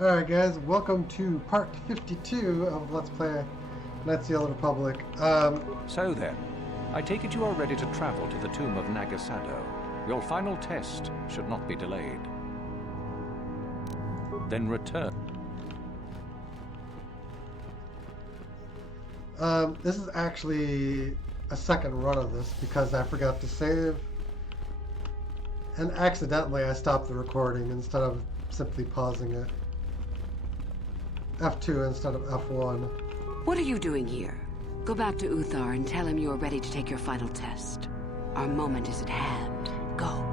Alright guys, welcome to part 52 of Let's Play Knights of the Old Republic. So then, I take it you are ready to travel to the tomb of Nagasado. Your final test should not be delayed. Then return. This is actually a second run of this because I forgot to save. And accidentally I stopped the recording instead of simply pausing it. F2 instead of F1. What are you doing here? Go back to Uthar and tell him you are ready to take your final test. Our moment is at hand. Go.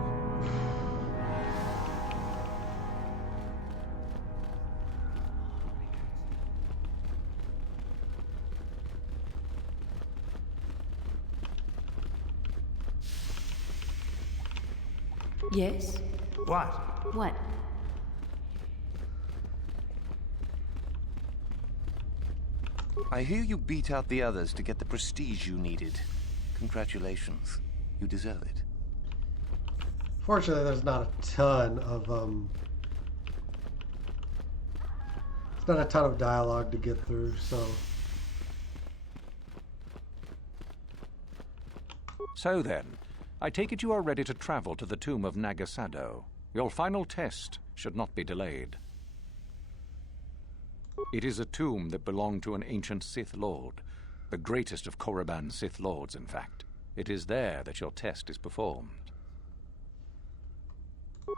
Yes? What? What? I hear you beat out the others to get the prestige you needed. Congratulations. You deserve it. Fortunately, there's not a ton of, it's not a ton of dialogue to get through, so. So then, I take it you are ready to travel to the tomb of Nagasado. Your final test should not be delayed. It is a tomb that belonged to an ancient Sith Lord, the greatest of Korriban's Sith Lords, in fact. It is there that your test is performed.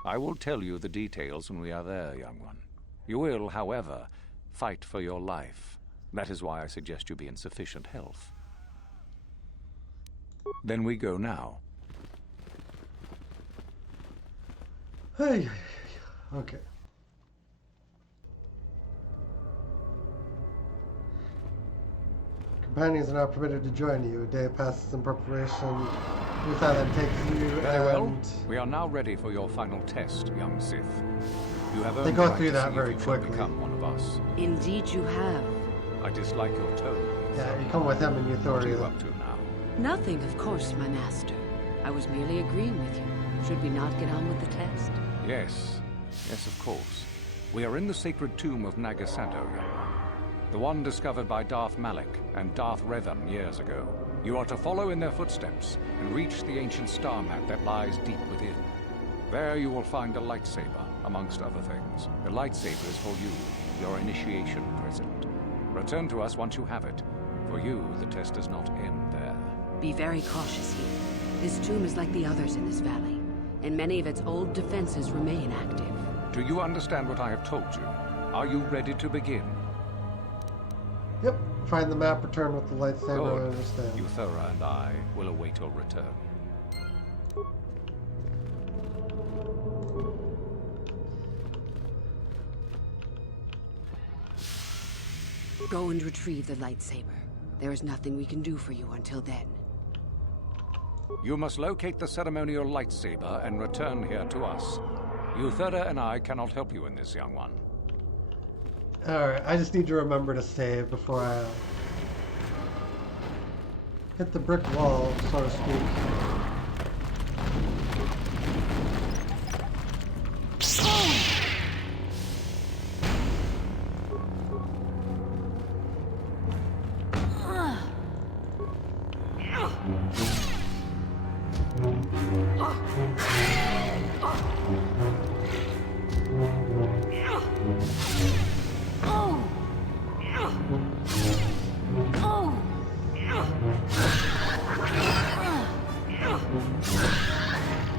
I will tell you the details when we are there, young one. You will, however, fight for your life. That is why I suggest you be in sufficient health. Then we go now. Hey, okay. Companions are now permitted to join you. A day passes in preparation. Uthar then takes you Very well. and We are now ready for your final test, young Sith. You have They earned go the right through to that see very if you shall quickly. become one of us. Indeed you have. I dislike your tone. yeah, you come with him and What are you Euphoria. up to now? Nothing, of course, my master. I was merely agreeing with you. Should we not get on with the test? Yes. Yes, of course. We are in the sacred tomb of Nagasado, young one. The one discovered by Darth Malak and Darth Revan years ago. You are to follow in their footsteps and reach the ancient star map that lies deep within. There you will find a lightsaber, amongst other things. The lightsaber is for you, your initiation present. Return to us once you have it. For you, the test does not end there. Be very cautious here. This tomb is like the others in this valley, and many of its old defenses remain active. Do you understand what I have told you? Are you ready to begin? Yep. Find the map, return with the lightsaber, I Good. understand. Euthera and I will await your return. Go and retrieve the lightsaber. There is nothing we can do for you until then. You must locate the ceremonial lightsaber and return here to us. Euthera and I cannot help you in this, young one. Alright, I just need to remember to save before I hit the brick wall, so to speak.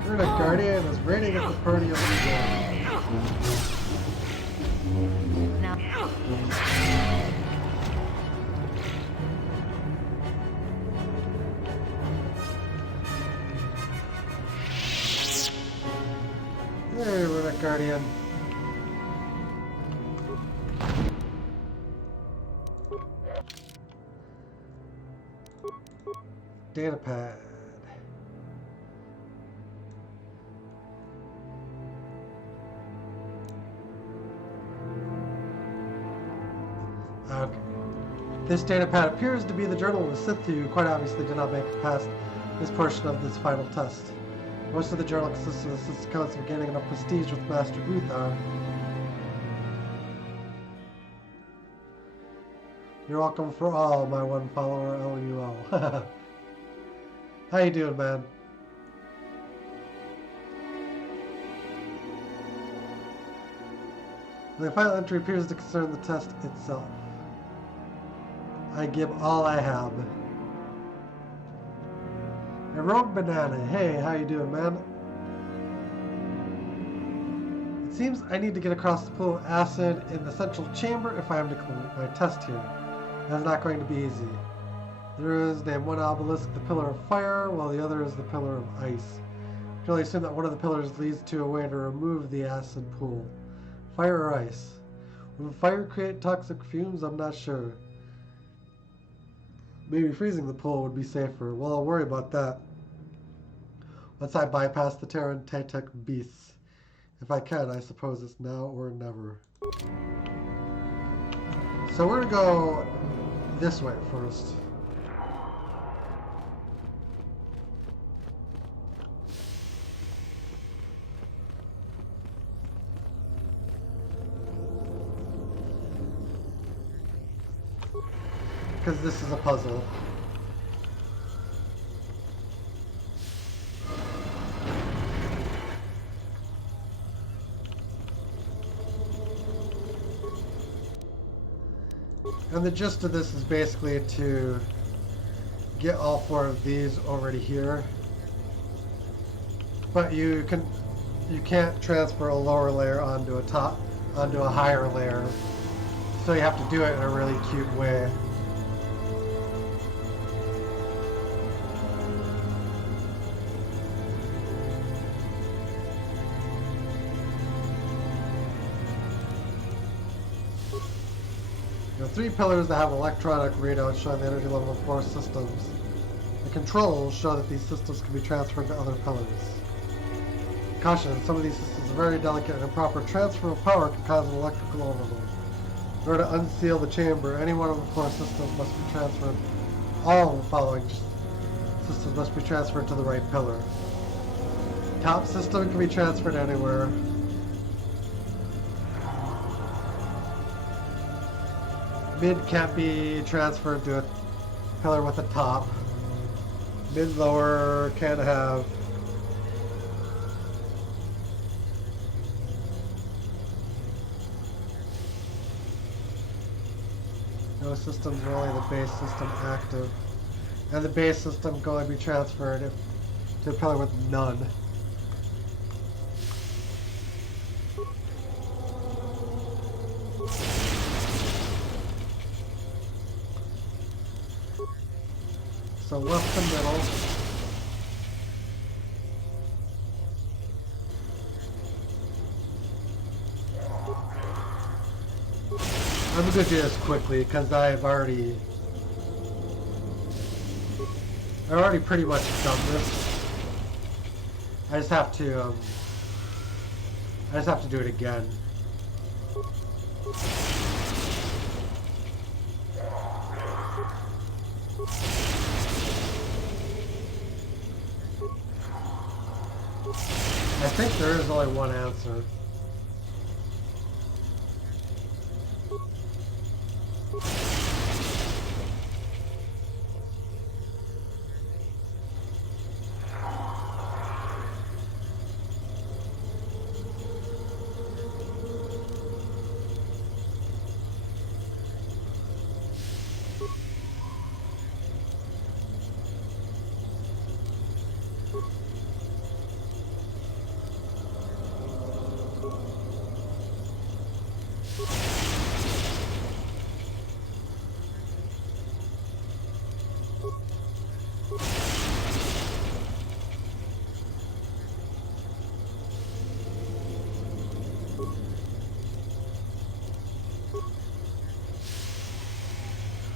You're a guardian is raiding at the party of the Hey, we're a guardian. Data pad. Okay. This data pad appears to be the journal of the Sith who quite obviously did not make it past this portion of this final test. Most of the journal consists of the Sith's accounts of gaining enough prestige with Master Uthar. You're welcome for all, my one follower, LUL. How you doing, man? The final entry appears to concern the test itself. I give all I have. A rogue banana. Hey, how you doing, man? It seems I need to get across the pool of acid in the central chamber if I am to complete my test here. That's not going to be easy. There is named one obelisk, the pillar of fire, while the other is the pillar of ice. I can only assume that one of the pillars leads to a way to remove the acid pool. Fire or ice? Would fire create toxic fumes? I'm not sure. Maybe freezing the pool would be safer. Well, I'll worry about that once I bypass the Terran Titec beasts. If I can, I suppose it's now or never. So we're gonna go this way first. Because this is a puzzle. And the gist of this is basically to get all four of these over to here. But you can't transfer a lower layer onto a higher layer. So you have to do it in a really cute way. There are 3 pillars that have electronic readouts showing the energy level of 4 systems. The controls show that these systems can be transferred to other pillars. Caution, some of these systems are very delicate and improper transfer of power can cause an electrical overload. In order to unseal the chamber, any one of the 4 systems must be transferred. All of the following systems must be transferred to the right pillar. Top system can be transferred anywhere. Mid can't be transferred to a pillar with a top. Mid lower can't have. No systems are only the base system active. And the base system can only be transferred to a pillar with none. So left to middle. I'm gonna do this quickly because I've already pretty much done this. I just have to do it again. I think there is only one answer.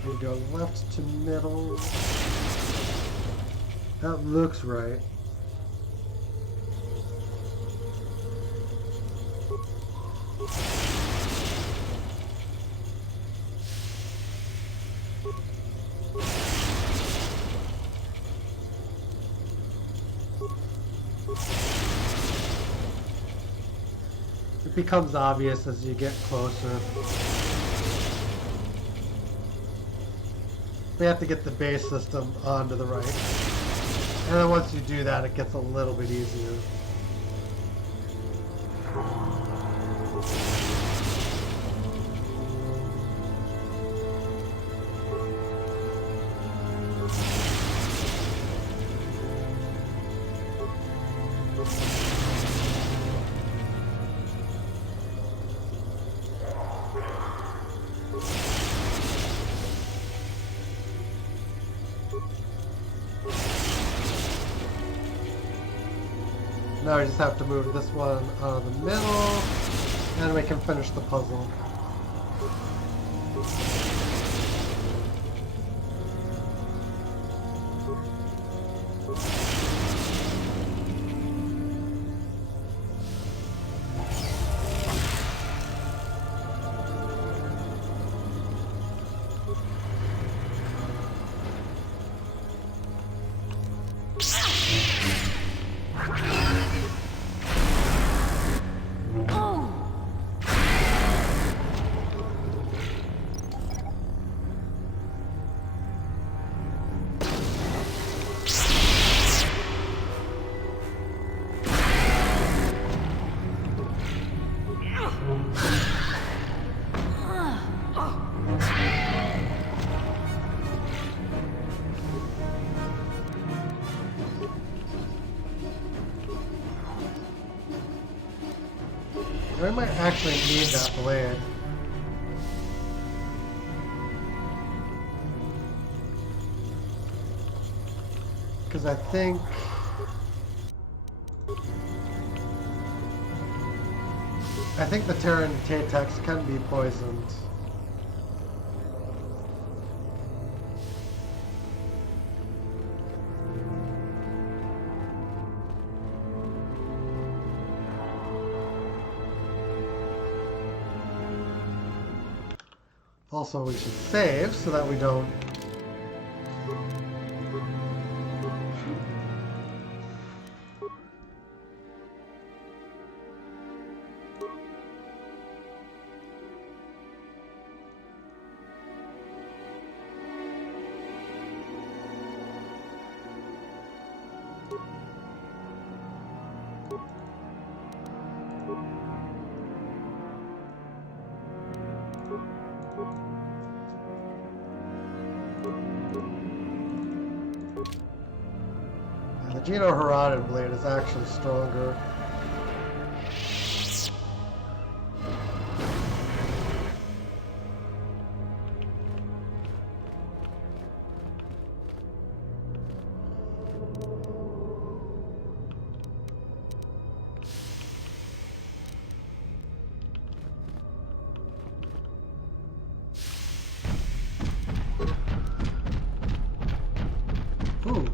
We go left to middle. That looks right. It becomes obvious as you get closer. We have to get the base system onto the right. And then once you do that, it gets a little bit easier. Now we just have to move this one out of the middle, and we can finish the puzzle. We might actually need that blade. Because I think the Terran Tatex can be poisoned. Also, we should save so that we don't... The Geno Haraden blade is actually stronger. Ooh.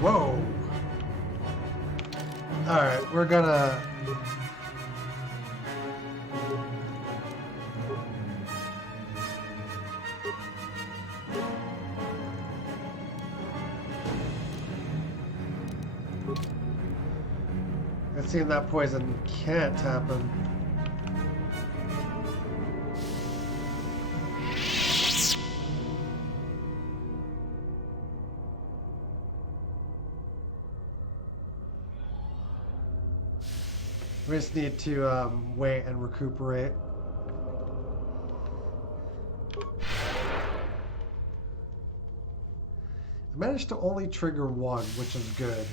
Whoa. Alright, we're gonna... It seems that poison can't happen. We just need to wait and recuperate. I managed to only trigger one, which is good.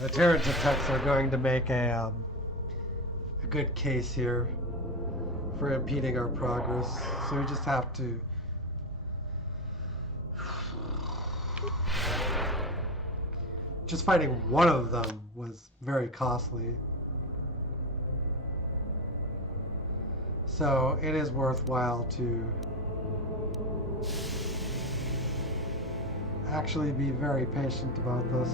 The Terran attacks are going to make a good case here for impeding our progress, so we just have to just fighting one of them was very costly, so it is worthwhile to actually be very patient about this.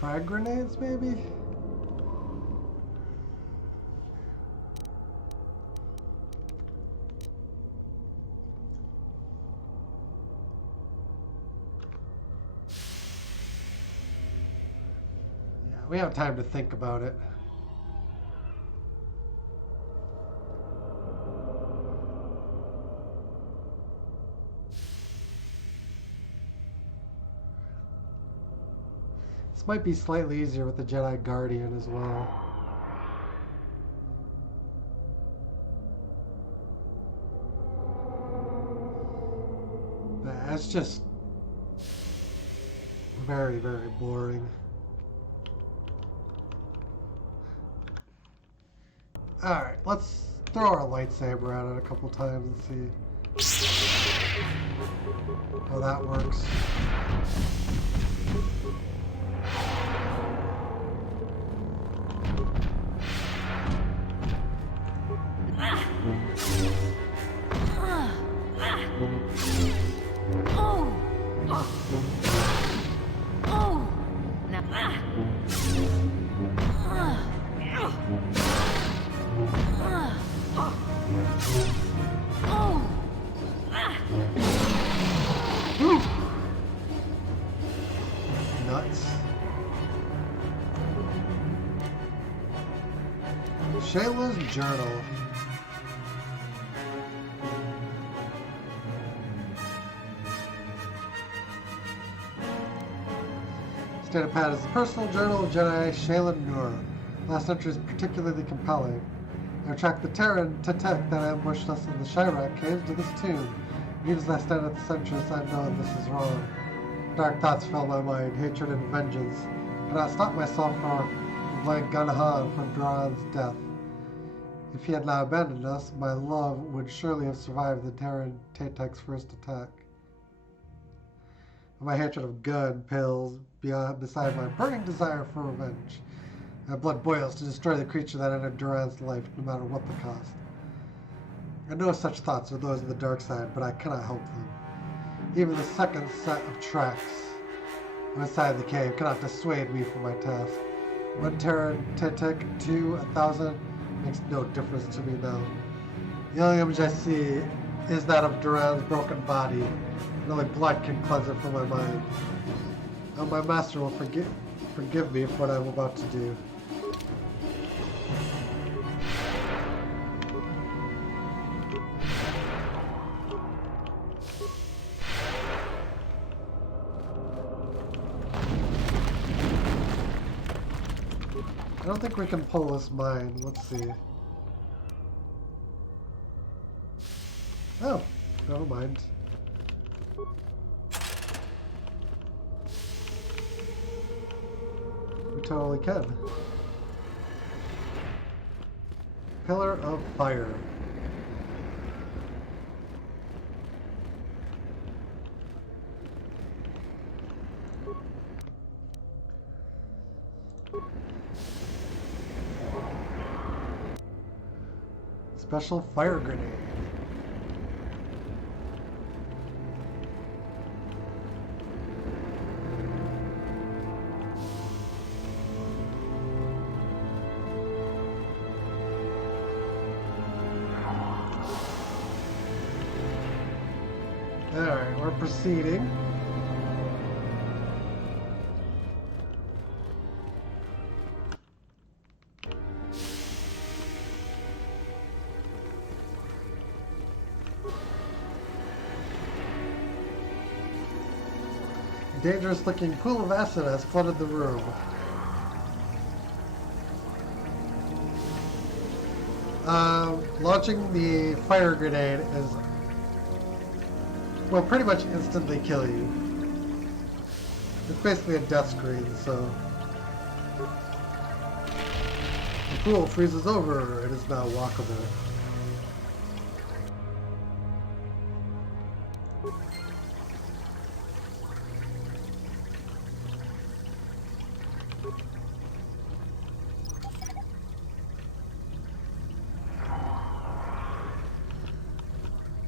Frag grenades, maybe? Yeah, we have time to think about it. This might be slightly easier with the Jedi Guardian as well. That's just very, very boring. Alright, let's throw our lightsaber at it a couple times and see how that works. Nuts. Shayla's journal. Stated pad is the personal journal of Jedi Shayla Nur. Last entry is particularly compelling. I tracked the Terran Tetek that ambushed us in the Chirac caves to this tomb. Even as I stand at the Centrus, I know this is wrong. Dark thoughts fill my mind, hatred and vengeance. I cannot stop myself from blaming Gunhan for Duran's death. If he had not abandoned us, my love would surely have survived the Terran Tetek's first attack. My hatred of gun pales beside my burning desire for revenge. My blood boils to destroy the creature that ended Duran's life, no matter what the cost. I know such thoughts are those of the dark side, but I cannot help them. Even the second set of tracks inside the cave cannot dissuade me from my task. One Terran Tetek, 2, 1,000 makes no difference to me now. The only image I see is that of Duran's broken body, and only blood can cleanse it from my mind. And my master will forgive me for what I'm about to do. I don't think we can pull this mine. Let's see. Oh, never mind. We totally can. Pillar of Fire. Special fire grenade. Alright, we're proceeding. dangerous-looking pool of acid has flooded the room. Launching the fire grenade will pretty much instantly kill you. It's basically a death screen, so... The pool freezes over. It is now walkable.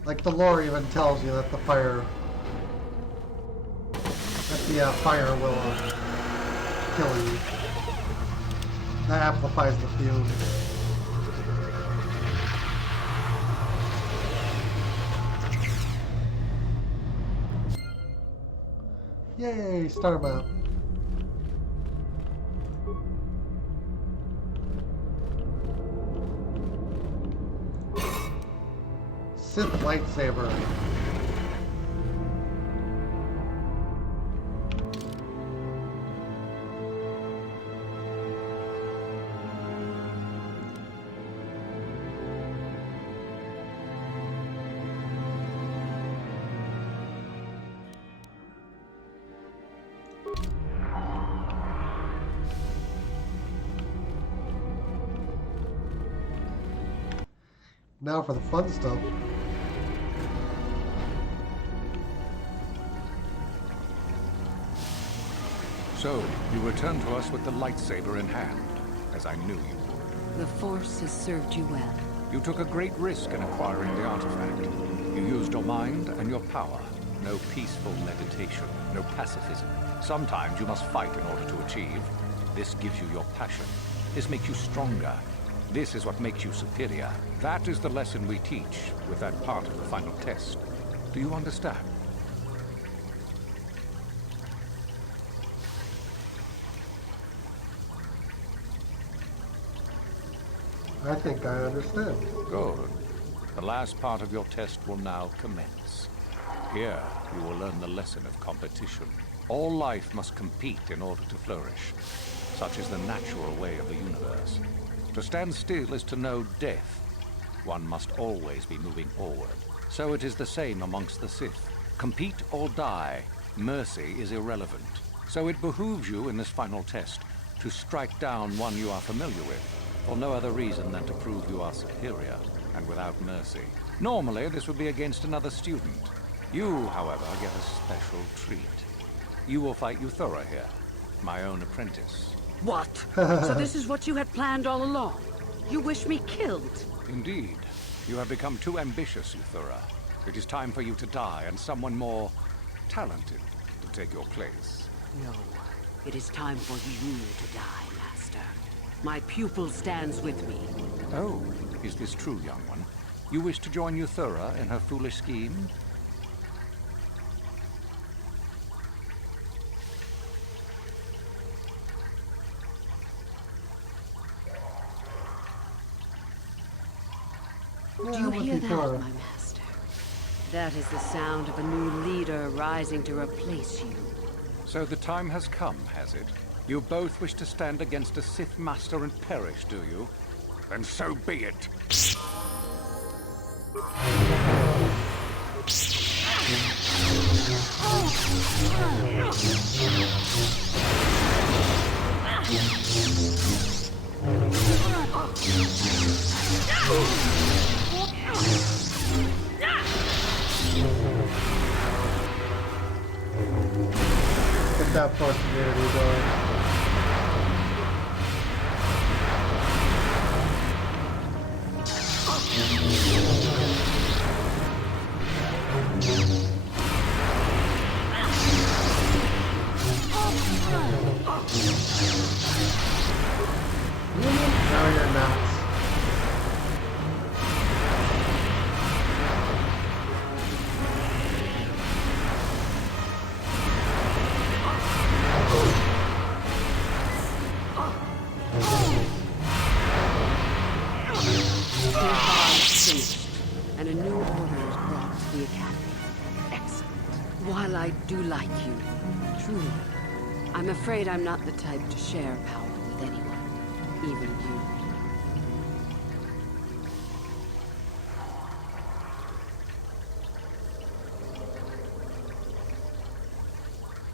Like the lore even tells you that the fire will kill you. That amplifies the fumes. Yay, start map. Sith lightsaber. Now for the fun stuff. So, you return to us with the lightsaber in hand, as I knew you would. The Force has served you well. You took a great risk in acquiring the artifact. You used your mind and your power. No peaceful meditation, no pacifism. Sometimes you must fight in order to achieve. This gives you your passion. This makes you stronger. This is what makes you superior. That is the lesson we teach with that part of the final test. Do you understand? I think I understand. Good. The last part of your test will now commence. Here, you will learn the lesson of competition. All life must compete in order to flourish. Such is the natural way of the universe. To stand still is to know death. One must always be moving forward. So it is the same amongst the Sith. Compete or die. Mercy is irrelevant. So it behooves you in this final test to strike down one you are familiar with, for no other reason than to prove you are superior and without mercy. Normally, this would be against another student. You, however, get a special treat. You will fight Euthura here, my own apprentice. What? So this is what you had planned all along? You wish me killed? Indeed. You have become too ambitious, Euthura. It is time for you to die, and someone more talented to take your place. No. It is time for you to die, Master. My pupil stands with me. Oh, is this true, young one? You wish to join Euthura in her foolish scheme? Do you hear that, my master? That is the sound of a new leader rising to replace you. So the time has come, has it? You both wish to stand against a Sith Master and perish, do you? Then so be it! Get that Force community going. No, you're not. And a new order is brought to the Academy. Excellent. While I do like you, truly, I'm afraid I'm not the type to share power with anyone, even you.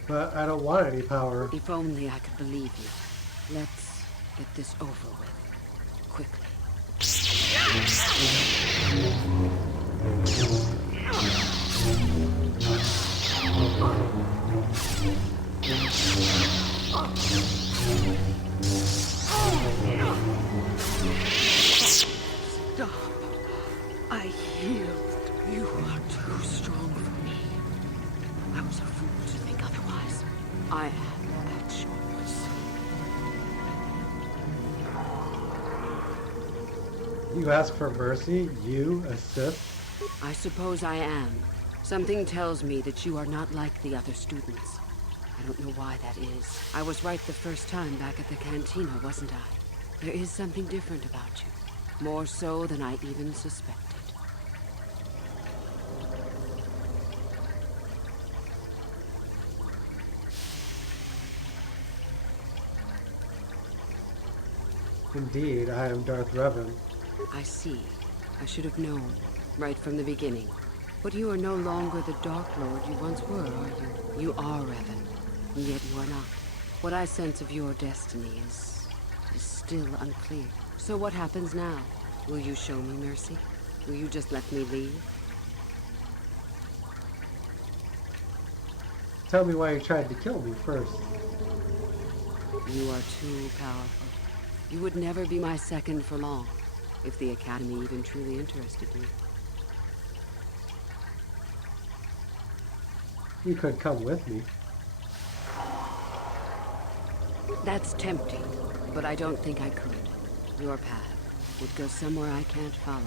But I don't want any power. If only I could believe you. Let's get this over with. Quickly. Stop. I yield. You are too strong for me. I was a fool to think otherwise. I am at your mercy. You ask for mercy? You, a Sith? I suppose I am. Something tells me that you are not like the other students. I don't know why that is. I was right the first time back at the cantina, wasn't I? There is something different about you. More so than I even suspected. Indeed, I am Darth Revan. I see. I should have known, right from the beginning. But you are no longer the Dark Lord you once were, are you? You are Revan, and yet you are not. What I sense of your destiny is still unclear. So what happens now? Will you show me mercy? Will you just let me leave? Tell me why you tried to kill me first. You are too powerful. You would never be my second for long, if the Academy even truly interested you. You could come with me. That's tempting, but I don't think I could. Your path would go somewhere I can't follow.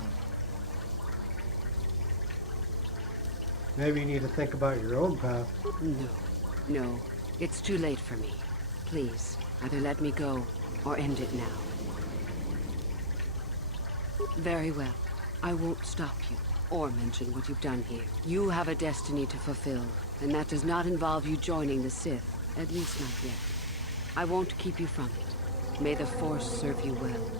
Maybe you need to think about your own path. No. It's too late for me. Please, either let me go, or end it now. Very well. I won't stop you, or mention what you've done here. You have a destiny to fulfill, and that does not involve you joining the Sith, at least not yet. I won't keep you from it. May the Force serve you well.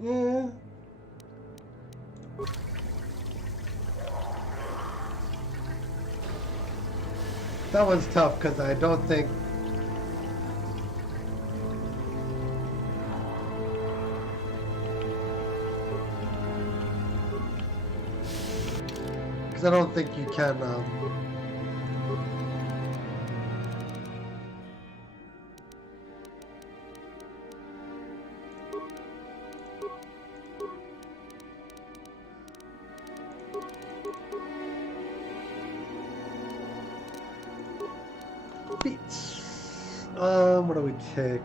Yeah. That one's tough because I don't think... Because I don't think you can, what do we take?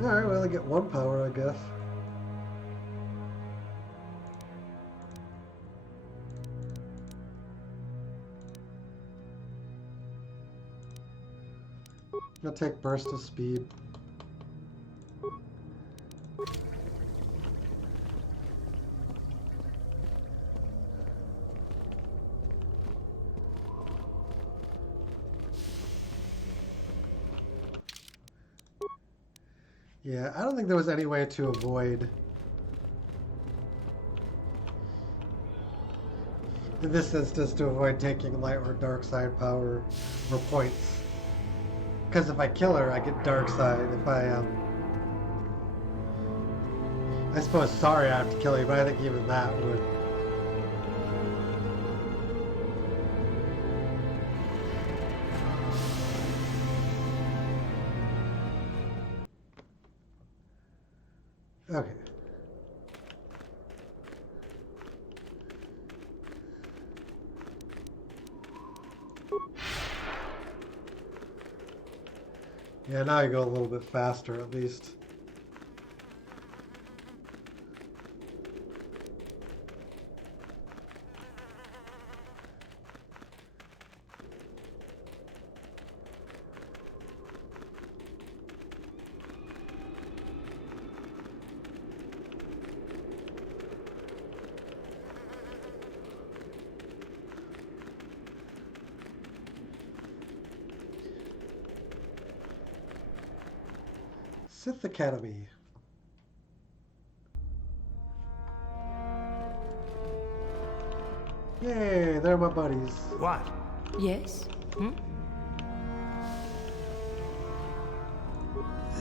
Alright, we only get one power, I guess. I'll take burst of speed. Yeah, I don't think there was any way to avoid... in this instance, to avoid taking light or dark side power or points. Because if I kill her, I get dark side. If I suppose sorry I have to kill you, but I think even that would... Okay. Yeah, now you go a little bit faster at least. Sith Academy. Yay, they're my buddies. What? Yes?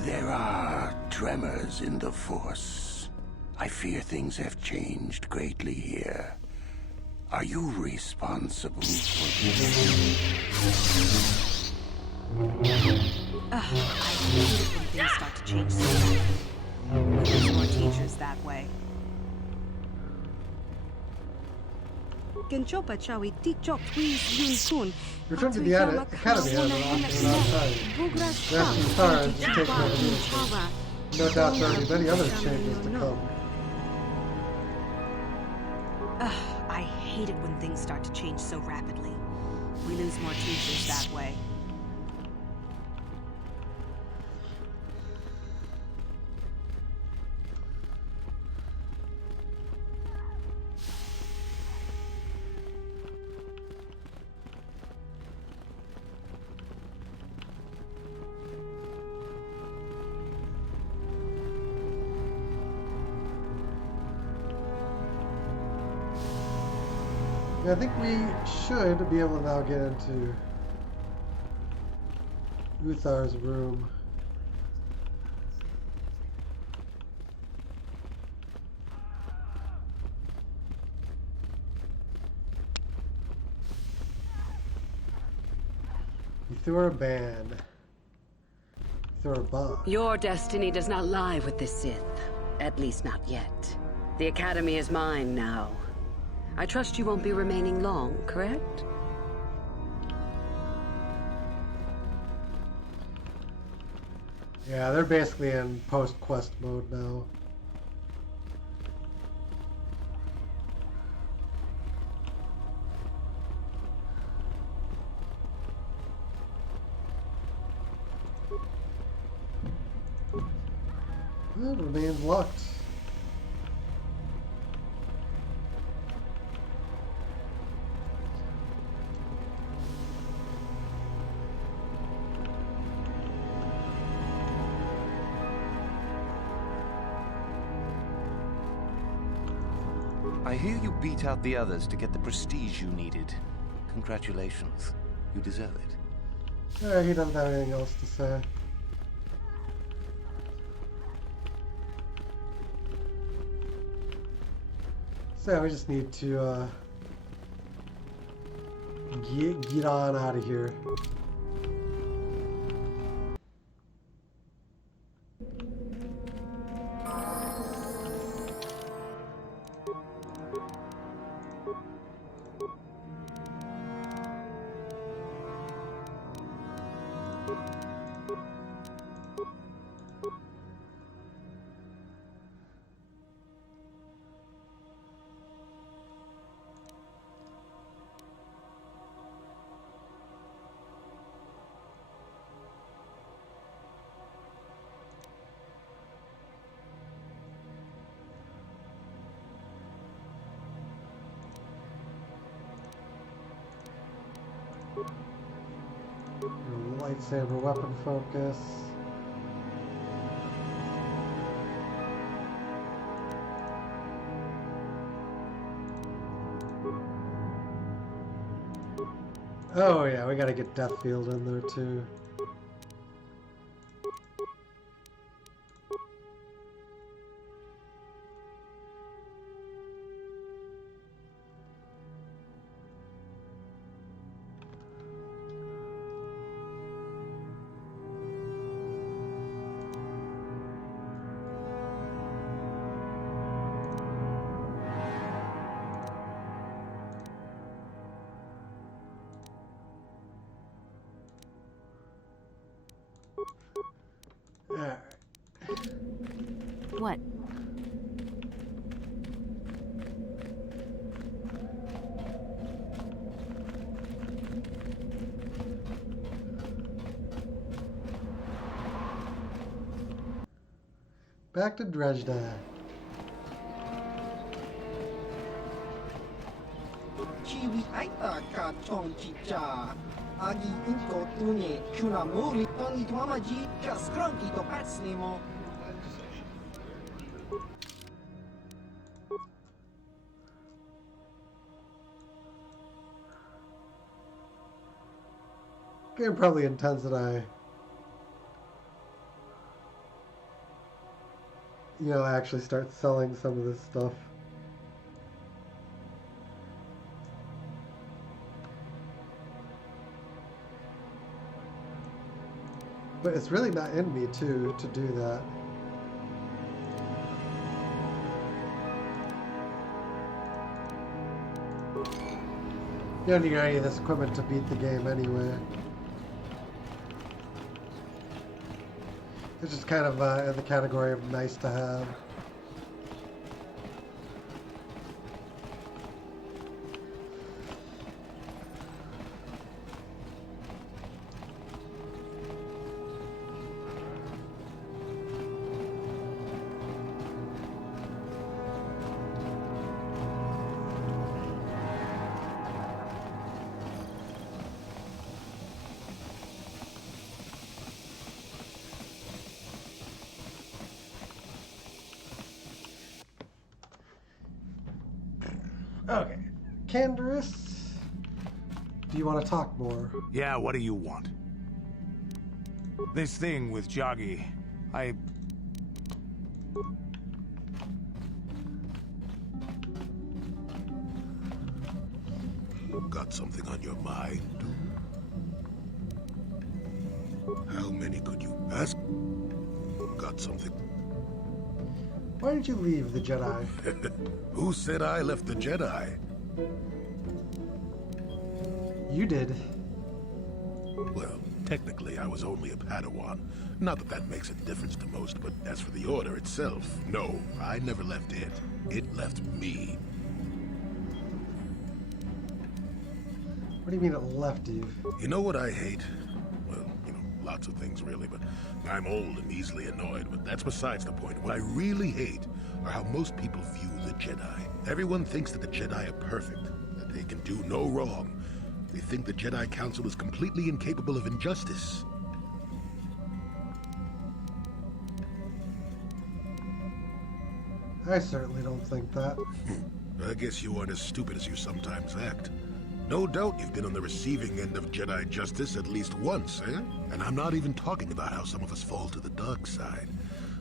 There are tremors in the Force. I fear things have changed greatly here. Are you responsible for this? I hate it when things start to change so rapidly. We lose more teachers that way. Return to the academy as an outside. Resting tired to take my leadership. No doubt there will be many other changes to come. I hate it when things start to change so rapidly. We lose more teachers that way. Yeah, I think we should be able to now get into Uthar's room. You threw her a ban. Threw her a bomb. Your destiny does not lie with the Sith. At least not yet. The Academy is mine now. I trust you won't be remaining long, correct? Yeah, they're basically in post-quest mode now. Well, it remains locked. I hear you beat out the others to get the prestige you needed. Congratulations. You deserve it. He doesn't have anything else to say. So yeah, we just need to get on out of here. Lightsaber weapon focus. Oh yeah, we gotta get Deathfield in there too. What? Back to Dresden. Chiwi aita ka chong chicha. Agi inko tune kuna muri toni twamaji ka skranki to patsnimo. Game probably intends that I, actually start selling some of this stuff. But it's really not in me to do that. You don't need any of this equipment to beat the game anyway. It's just kind of in the category of nice to have. Okay. Canderous, do you want to talk more? Yeah, what do you want? This thing with Joggy, I... Got something on your mind? How many could you ask? Got something? Why did you leave the Jedi? Who said I left the Jedi? You did. Well, technically I was only a Padawan. Not that that makes a difference to most, but as for the Order itself, no, I never left it. It left me. What do you mean it left you? You know what I hate? Well, lots of things really, but I'm old and easily annoyed, but that's besides the point. What I really hate are how most people view the Jedi. Everyone thinks that the Jedi are perfect, that they can do no wrong. They think the Jedi Council is completely incapable of injustice. I certainly don't think that. I guess you aren't as stupid as you sometimes act. No doubt you've been on the receiving end of Jedi justice at least once, eh? And I'm not even talking about how some of us fall to the dark side.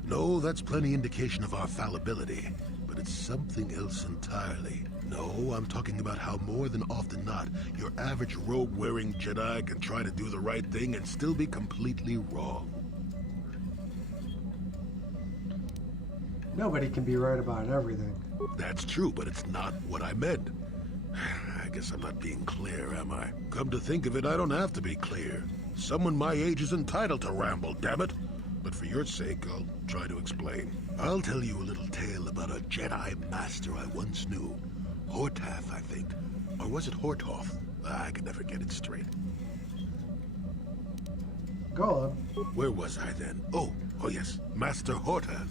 No, that's plenty indication of our fallibility. But it's something else entirely. No, I'm talking about how more than often not, your average robe-wearing Jedi can try to do the right thing and still be completely wrong. Nobody can be right about everything. That's true, but it's not what I meant. I guess I'm not being clear, am I? Come to think of it, I don't have to be clear. Someone my age is entitled to ramble, damn it. But for your sake, I'll try to explain. I'll tell you a little tale about a Jedi master I once knew. Hortath, I think. Or was it Hortoth? I can never get it straight. Go on. Where was I then? Oh yes, Master Hortath.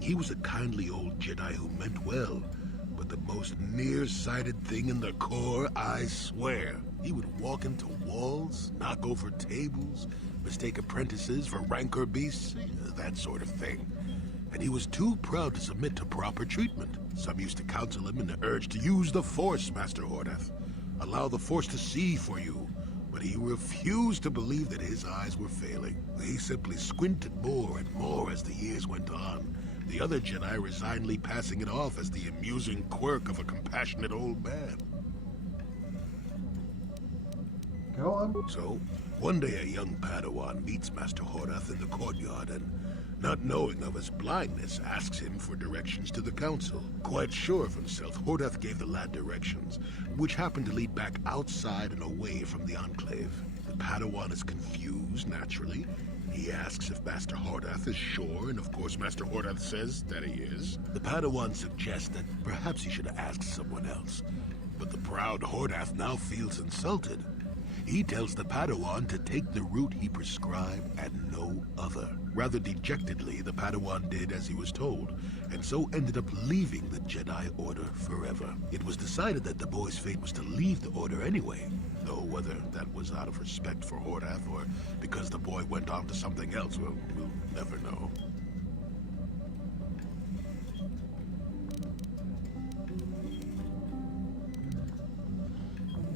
He was a kindly old Jedi who meant well. But the most nearsighted thing in the Corps, I swear. He would walk into walls, knock over tables, mistake apprentices for rancor beasts, that sort of thing. And he was too proud to submit to proper treatment. Some used to counsel him in the urge to use the Force, Master Hortath. Allow the Force to see for you. But he refused to believe that his eyes were failing. He simply squinted more and more as the years went on. The other Jedi resignedly passing it off as the amusing quirk of a compassionate old man. Go on. So, one day a young Padawan meets Master Hortath in the courtyard and, not knowing of his blindness, asks him for directions to the council. Quite sure of himself, Hortath gave the lad directions, which happened to lead back outside and away from the Enclave. The Padawan is confused, naturally. He asks if Master Hortath is sure, and of course Master Hortath says that he is. The Padawan suggests that perhaps he should ask someone else. But the proud Hortath now feels insulted. He tells the Padawan to take the route he prescribed and no other. Rather dejectedly, the Padawan did as he was told, and so ended up leaving the Jedi Order forever. It was decided that the boy's fate was to leave the Order anyway, though whether that was out of respect for Hortath or because the boy went on to something else, well, we'll never know.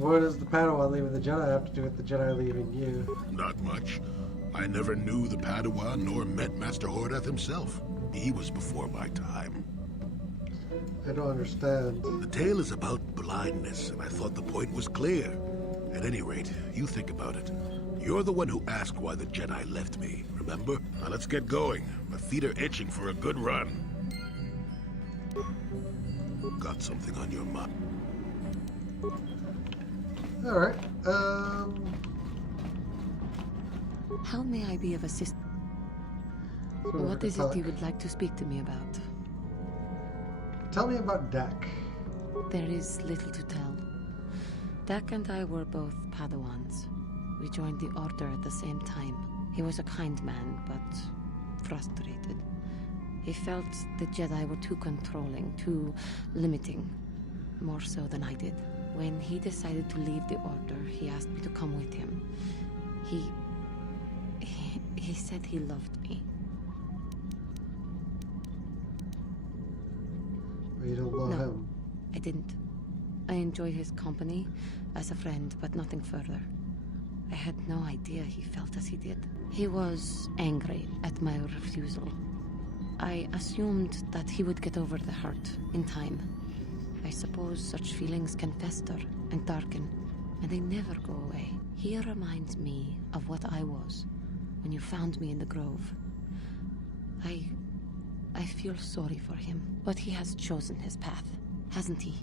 What does the Padawan leaving the Jedi have to do with the Jedi leaving you? Not much. I never knew the Padawan nor met Master Hordath himself. He was before my time. I don't understand. The tale is about blindness, and I thought the point was clear. At any rate, you think about it. You're the one who asked why the Jedi left me, remember? Now let's get going. My feet are itching for a good run. Got something on your mind? Alright, How may I be of assistance? What is it you would like to speak to me about? Tell me about Dak. There is little to tell. Dak and I were both Padawans. We joined the Order at the same time. He was a kind man, but frustrated. He felt the Jedi were too controlling, too limiting, more so than I did. When he decided to leave the Order, he asked me to come with him. He said he loved me. But you don't love him. I didn't. I enjoyed his company as a friend, but nothing further. I had no idea he felt as he did. He was angry at my refusal. I assumed that he would get over the hurt in time. I suppose such feelings can fester and darken, and they never go away. He reminds me of what I was when you found me in the grove. I feel sorry for him, but he has chosen his path, hasn't he?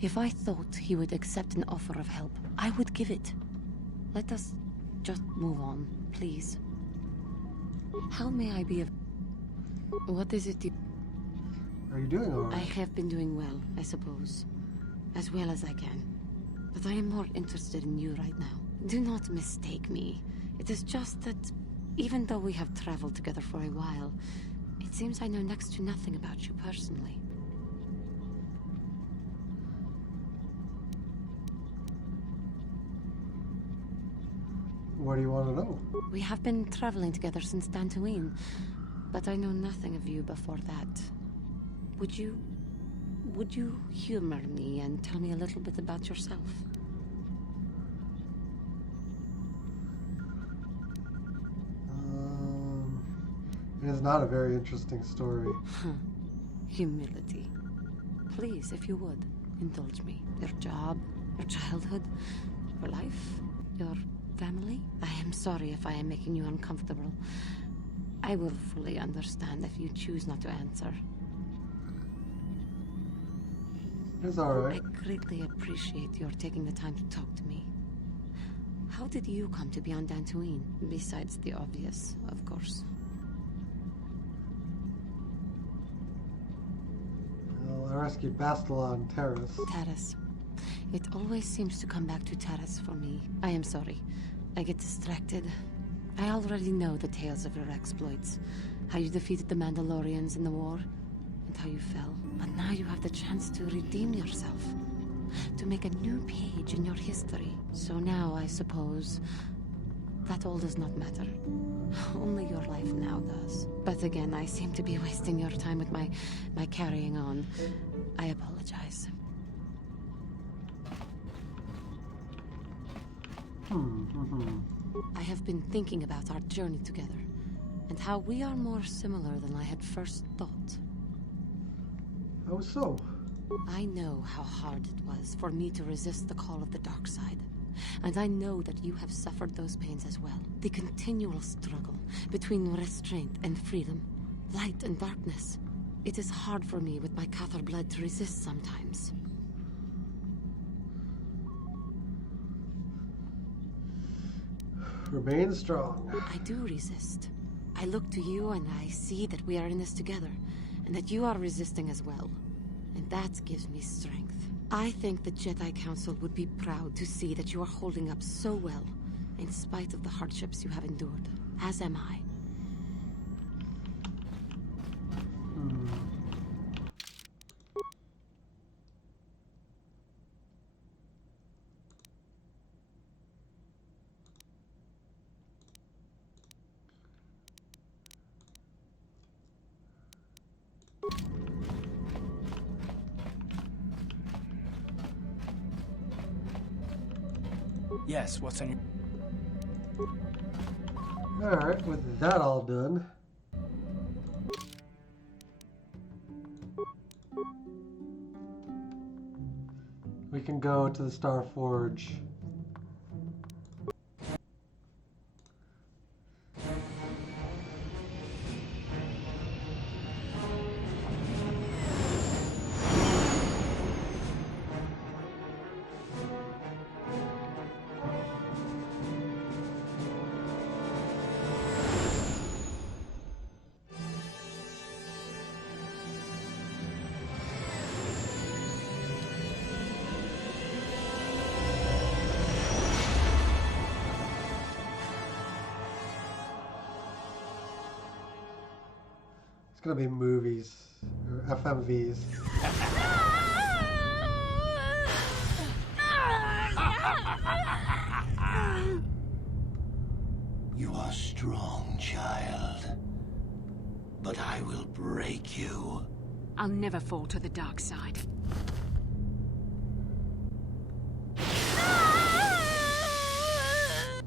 If I thought he would accept an offer of help, I would give it. Let us just move on, please. How may I be of... What is it you... Are you doing alright? I have been doing well, I suppose. As well as I can. But I am more interested in you right now. Do not mistake me. It is just that, even though we have traveled together for a while, it seems I know next to nothing about you personally. What do you want to know? We have been traveling together since Dantooine, but I know nothing of you before that. Would you humor me and tell me a little bit about yourself? It is not a very interesting story. Humility. Please, if you would, indulge me. Your job, your childhood, your life, your family? I am sorry if I am making you uncomfortable. I will fully understand if you choose not to answer. It's alright. I greatly appreciate your taking the time to talk to me. How did you come to be on Dantooine? Besides the obvious, of course. Well, I rescued Bastila on Terrace. Terrace. It always seems to come back to Terrace for me. I am sorry. I get distracted. I already know the tales of your exploits. How you defeated the Mandalorians in the war, and how you fell. But now you have the chance to redeem yourself. To make a new page in your history. So now, I suppose, that all does not matter. Only your life now does. But again, I seem to be wasting your time with my carrying on. I apologize. I have been thinking about our journey together, and how we are more similar than I had first thought. How so? I know how hard it was for me to resist the call of the dark side. And I know that you have suffered those pains as well. The continual struggle between restraint and freedom, light and darkness. It is hard for me with my KOTOR blood to resist sometimes. Remain strong. I do resist. I look to you and I see that we are in this together, and that you are resisting as well. And that gives me strength. I think the Jedi Council would be proud to see that you are holding up so well, in spite of the hardships you have endured, as am I. Yes, what's on your... Alright, with that all done. We can go to the Star Forge. It's gonna be movies, or FMVs. You are strong, child. But I will break you. I'll never fall to the dark side.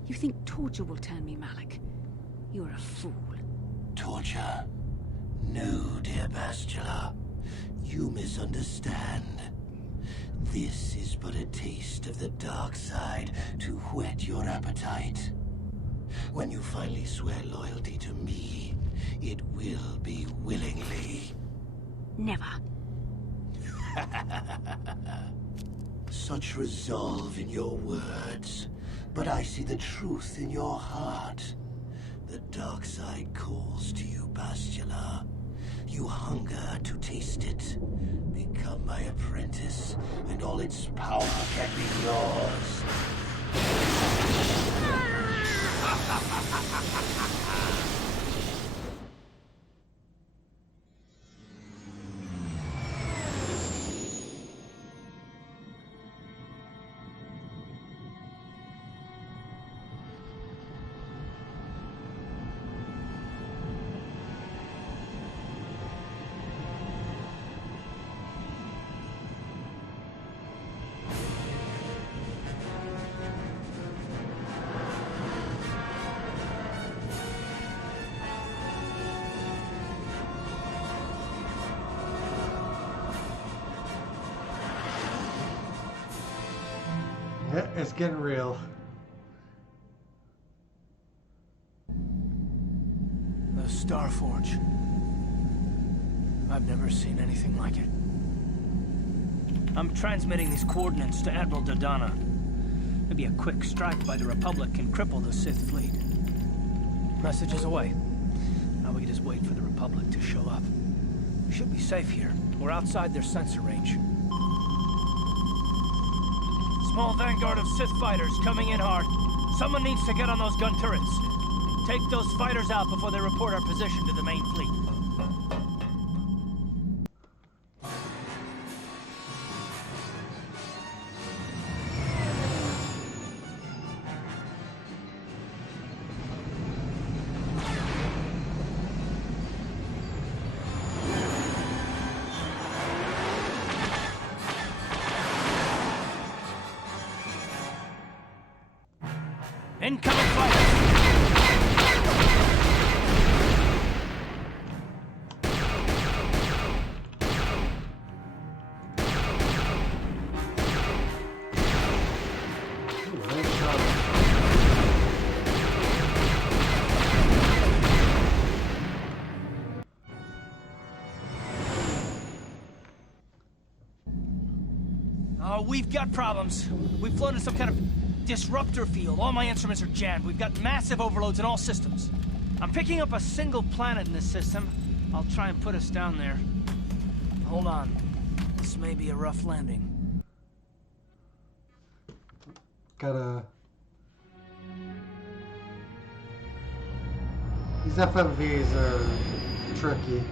You think torture will turn me, Malik? You're a fool. Torture? No, dear Bastila. You misunderstand. This is but a taste of the dark side to whet your appetite. When you finally swear loyalty to me, it will be willingly. Never. Such resolve in your words, but I see the truth in your heart. The dark side calls to you, Bastila. You hunger to taste it. Become my apprentice, and all its power can be yours. Yeah, it's getting real. The Star Forge. I've never seen anything like it. I'm transmitting these coordinates to Admiral Dodonna. Maybe a quick strike by the Republic can cripple the Sith fleet. Message is away. Now we can just wait for the Republic to show up. We should be safe here. We're outside their sensor range. Small vanguard of Sith fighters coming in hard. Someone needs to get on those gun turrets. Take those fighters out before they report our position to the main fleet. Incoming fighters! Oh, we've got problems. We've flown in some kind of disruptor field. All my instruments are jammed. We've got massive overloads in all systems. I'm picking up a single planet in this system. I'll try and put us down there. Hold on. This may be a rough landing. Gotta... These FMVs are tricky.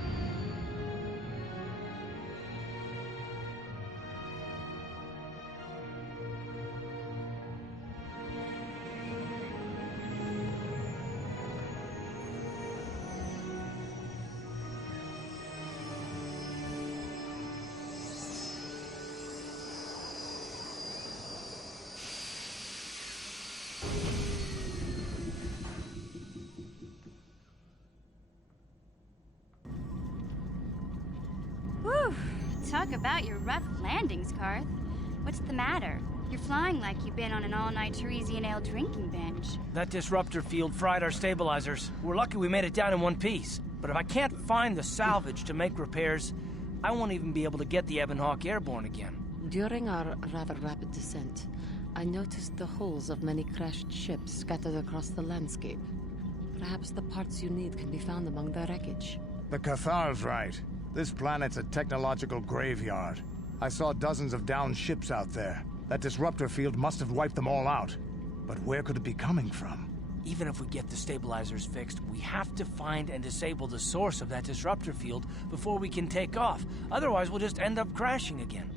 Talk about your rough landings, Karth. What's the matter? You're flying like you've been on an all-night Teresian ale drinking binge. That disruptor field fried our stabilizers. We're lucky we made it down in one piece. But if I can't find the salvage to make repairs, I won't even be able to get the Ebonhawk airborne again. During our rather rapid descent, I noticed the hulls of many crashed ships scattered across the landscape. Perhaps the parts you need can be found among the wreckage. The KOTOR's right. This planet's a technological graveyard. I saw dozens of downed ships out there. That disruptor field must have wiped them all out. But where could it be coming from? Even if we get the stabilizers fixed, we have to find and disable the source of that disruptor field before we can take off. Otherwise, we'll just end up crashing again.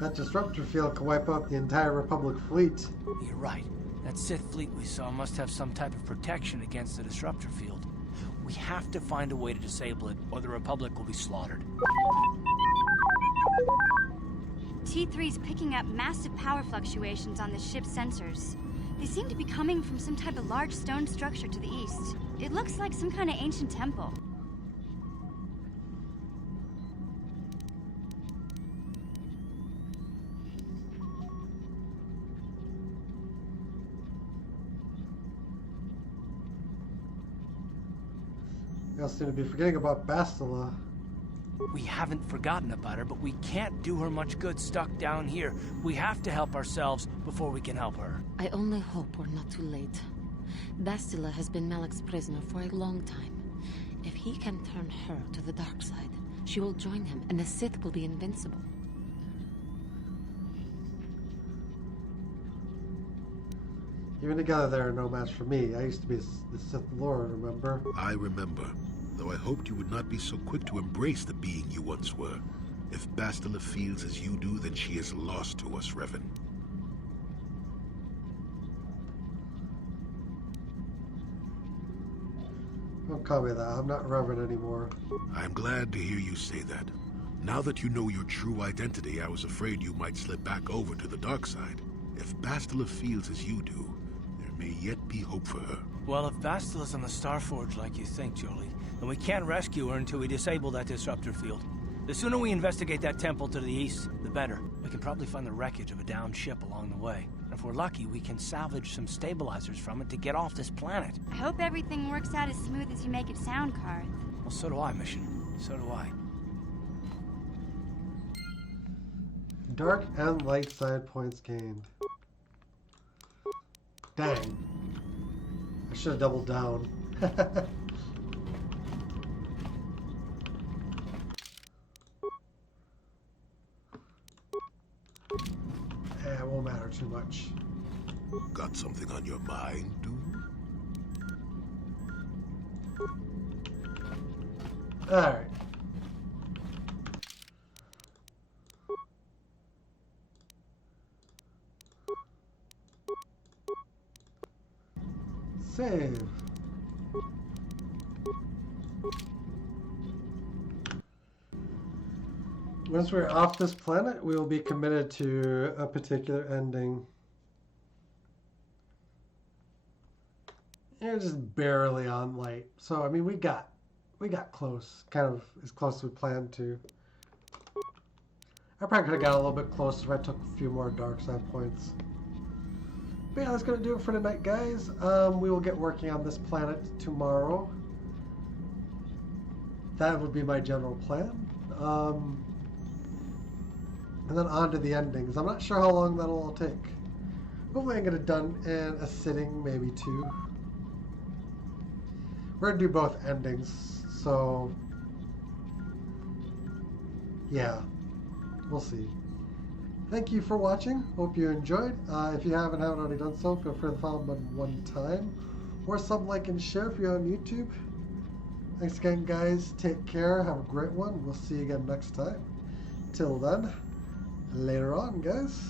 That disruptor field could wipe out the entire Republic fleet. You're right. That Sith fleet we saw must have some type of protection against the disruptor field. We have to find a way to disable it, or the Republic will be slaughtered. T3's picking up massive power fluctuations on the ship's sensors. They seem to be coming from some type of large stone structure to the east. It looks like some kind of ancient temple. You all seem to be forgetting about Bastila. We haven't forgotten about her, but we can't do her much good stuck down here. We have to help ourselves before we can help her. I only hope we're not too late. Bastila has been Malak's prisoner for a long time. If he can turn her to the dark side, she will join him, and the Sith will be invincible. Even together, they're no match for me. I used to be the Sith Lord, remember? I remember, though I hoped you would not be so quick to embrace the being you once were. If Bastila feels as you do, then she is lost to us, Revan. Don't call me that. I'm not Reverend anymore. I'm glad to hear you say that. Now that you know your true identity, I was afraid you might slip back over to the dark side. If Bastila feels as you do, there may yet be hope for her. Well, if Bastila's on the Starforge like you think, Jolie, then we can't rescue her until we disable that disruptor field. The sooner we investigate that temple to the east, the better. We can probably find the wreckage of a downed ship along the way. And if we're lucky, we can salvage some stabilizers from it to get off this planet. I hope everything works out as smooth as you make it sound, Karth. Well, so do I, Mission. So do I. Dark and light side points gained. Dang. I should have doubled down. It won't matter too much. Got something on your mind, dude? Alright. Save. Once we're off this planet, we will be committed to a particular ending. You're just barely on light. So, I mean, we got close. Kind of as close as we planned to. I probably could have got a little bit closer if I took a few more dark side points. But yeah, that's going to do it for tonight, guys. We will get working on this planet tomorrow. That would be my general plan. And then on to the endings. I'm not sure how long that'll all take. Hopefully I can get it done in a sitting, maybe two. We're going to do both endings, so yeah, we'll see. Thank you for watching. Hope you enjoyed. If you haven't already done so, feel free to follow button one time. Or sub, like, and share if you're on YouTube. Thanks again, guys. Take care. Have a great one. We'll see you again next time. Till then, later on, guys.